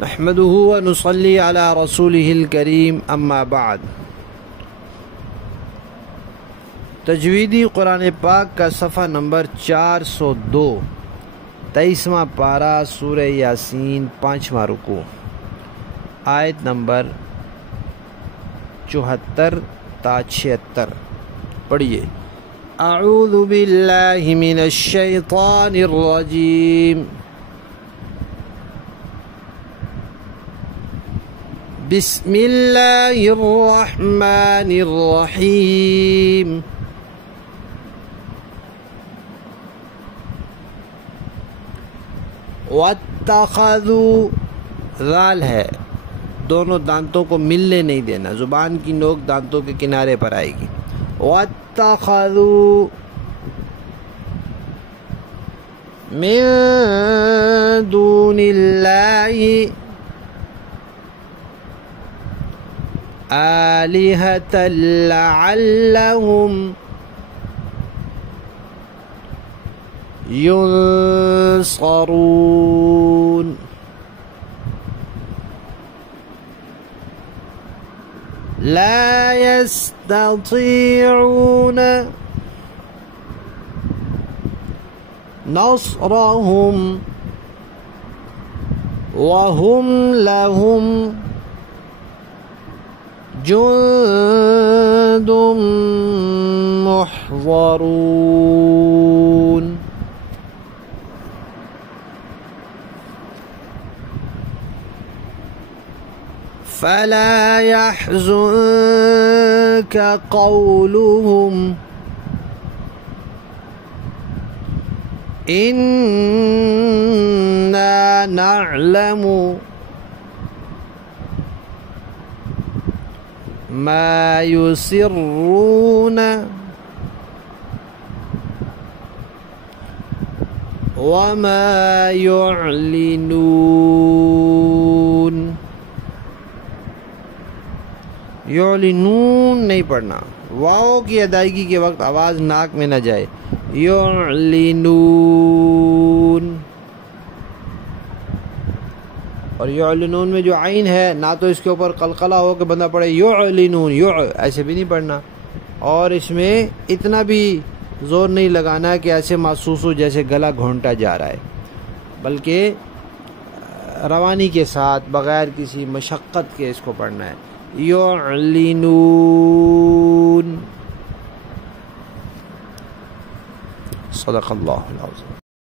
نحمده ونصلي على رسوله الكريم اما بعد۔ تجویدی قرآن پاک کا صفحہ نمبر 402، 23واں پارہ، سورہ یاسین، 5واں رکوع، آیت نمبر 74 تا 76۔ پڑھیے۔ اعوذ باللہ من الشیطان الرجیم، بسم اللہ الرحمن الرحیم۔ واتخذوا، ذال ہے، دونوں دانتوں کو ملنے نہیں دینا، زبان کی نوک دانتوں کے کنارے پر آئے گی۔ واتخذوا من دون اللہ آلہۃ لعلہم ينصرون۔ لا يستطيعون نصرهم وهم لهم جند محضرون۔ فلا يحزنك قولهم إنا نعلم ما يسرون وما يعلنون۔ یعلنون نہیں پڑھنا، واو کی ادائیگی کے وقت آواز ناک میں نہ جائے۔ یعلنون، اور یعلنون میں جو عین ہے، نہ تو اس کے اوپر قلقلہ ہو کہ بندہ پڑھے یعلنون، ایسے بھی نہیں پڑھنا، اور اس میں اتنا بھی زور نہیں لگانا کہ ایسے محسوس ہو جیسے گلا گھونٹا جا رہا ہے، بلکہ روانی کے ساتھ بغیر کسی مشقت کے اس کو پڑھنا ہے۔ یعلنون۔ صدق اللہ العظیم۔